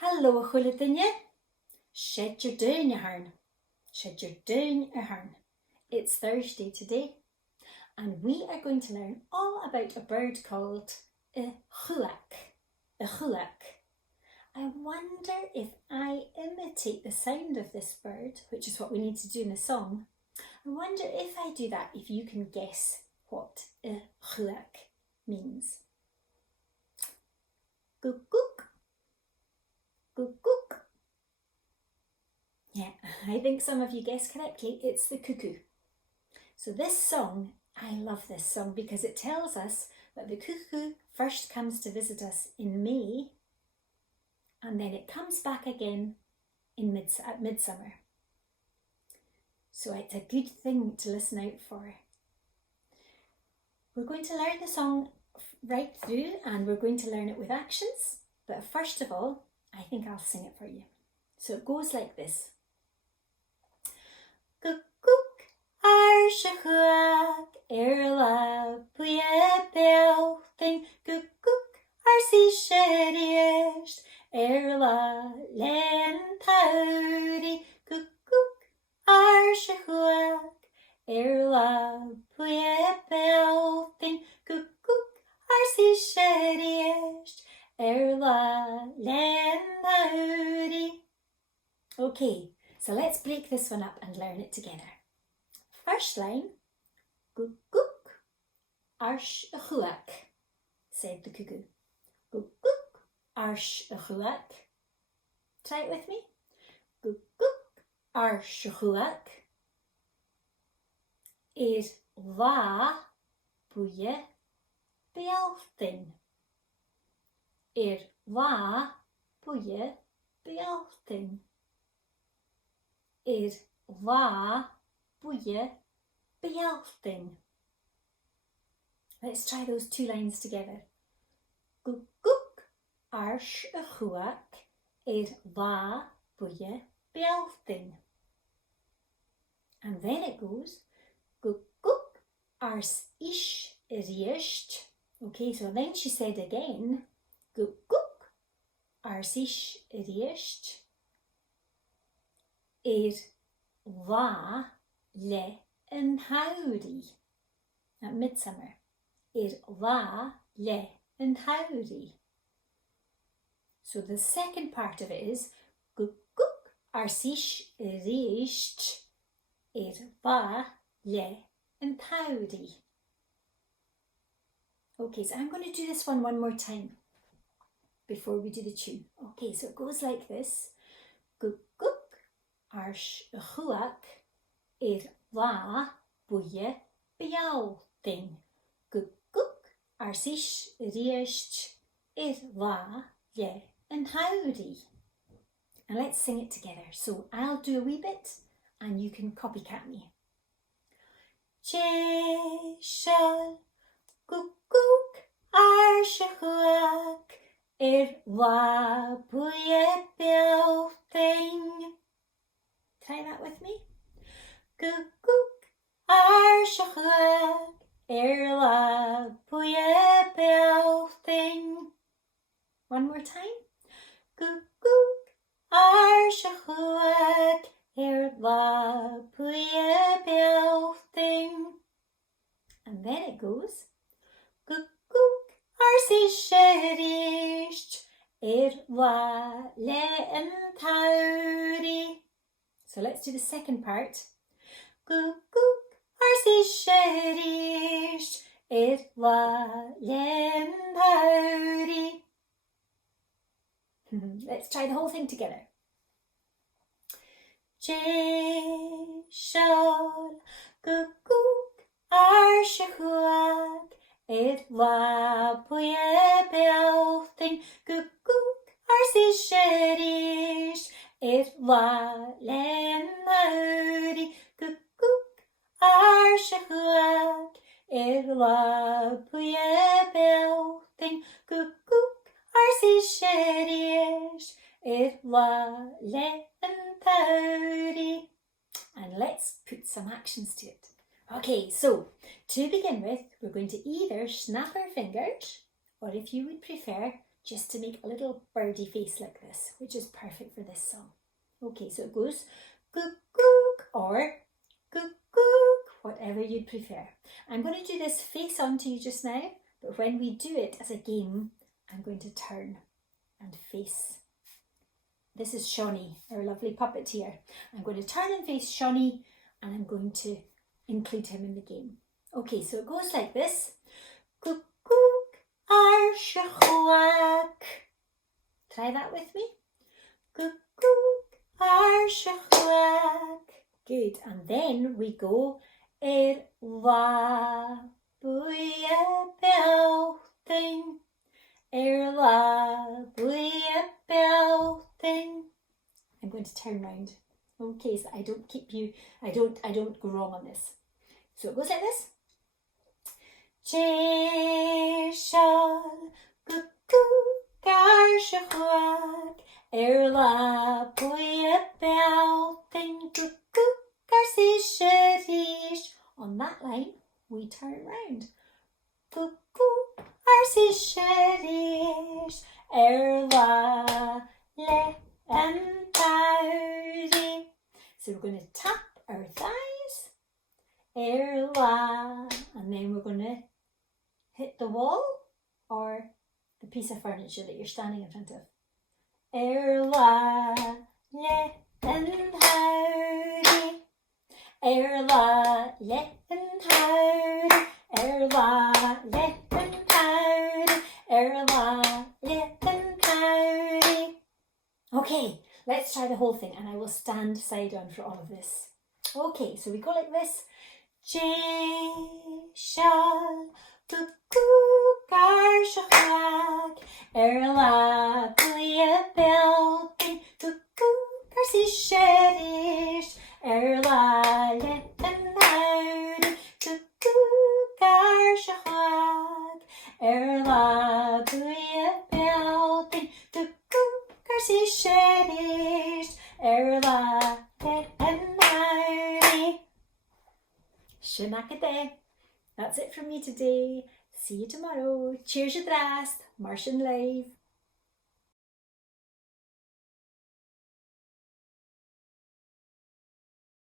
Hallo chuile duine. Diardaoin aharn. Diardaoin aharn. It's Thursday today, and we are going to learn all about a bird called a chuthag. A chuthag. I wonder if I imitate the sound of this bird, which is what we need to do in a song. I wonder if I do that, if you can guess what a chuthag means. Gug-gùg. Gug-gùg. Yeah, I think some of you guessed correctly. It's the cuckoo. So this song, I love this song because it tells us that the cuckoo first comes to visit us in May, and then it comes back again at midsummer. So it's a good thing to listen out for. We're going to learn the song right through, and we're going to learn it with actions. But first of all, I think I'll sing it for you. So it goes like this. Gug-gùg chuthag Eilidh buíochtain Gug-gùg Eilidh len taurí Gug-gùg chuthag Eilidh buíochtain Gug-gùg Eilidh len taurí. Okay, so let's break this one up and learn it together. First line, Gug-gùg chuthag, said the cuckoo. Gug-gùg chuthag. Try it with me. Gug-gùg chuthag. Eilidh buíochtain. Eilidh buíochtain. Eilidh buíochtain. Let's try those two lines together. Gug-gùg chuthag Eilidh buíochtain. And then it goes Gug-gùg Eilidh. Okay, so then she said again, Gug-gùg Eilidh Eilidh len taurí. At midsummer. Eilidh len taurí. So the second part of it is Gug-gùg Eilidh Eilidh len taurí. Okay, so I'm going to do this one more time before we do the tune. Okay, so it goes like this. Gug-gùg chuthag Eilidh buíochtain. Gug-gùg Eilidh len taurí. And let's sing it together. So I'll do a wee bit and you can copycat me. Gàidheal, Gug-gùg chuthag Eilidh buíochtain. Try that with me. Gug-gùg chuthag Eilidh buíochtain. One more time. Gug-gùg chuthag Eilidh buíochtain. And then it goes Gug-gùg Eilidh len taurí. So let's do the second part. Gug-gùg Eilidh len taurí. Let's try the whole thing together. Gàidheal, Gug-gùg chuthag Eilidh buíochtain. Gug-gùg Eilidh len taurí. Gug-gùg chuthag Eilidh buíochtain. Gug-gùg Eilidh len taurí. And let's put some actions to it. Okay, so to begin with, we're going to either snap our fingers, or if you would prefer, just to make a little birdie face like this, which is perfect for this song. Okay, so it goes gug-gùg or gug-gùg, whatever you'd prefer. I'm going to do this face on to you just now, but when we do it as a game, I'm going to turn and face. This is Shawnee, our lovely puppeteer. I'm going to turn and face Shawnee, and I'm going to include him in the game. Okay, so it goes like this. Gug-gùg ar Chuthag. Try that with me. Gug-gùg ar Chuthag. Good, and then we go la buia belting. La buia belting. I'm going to turn round. Okay, so I don't keep you, I don't go wrong on this. So it goes like this. Gàidheal, Gug-gùg ar Chuthag, la buia belting, Gug-gùg ar Fèisean. On that line, we turn round. Gug-gùg ar Fèisean, la le and bowdy. So we're going to tap our thighs, la, and then we're going to hit the wall or the piece of furniture that you're standing in front of. La, le and howdy. La, le and howdy. La, le and howdy. La, le and howdy. Okay, let's try the whole thing, and I will stand side on for all of this. Okay, so we go like this. Gàidheal, Gug-gùg ar Chuthag, la buia belting, Gug-gùg ar Fèisean, la le and howdy, Gug-gùg ar Chuthag, la buia belting, Gug-gùg ar Fèisean, la le and howdy. Sianacadé. That's it from me today. See you tomorrow. Cheers your drast. Martian live.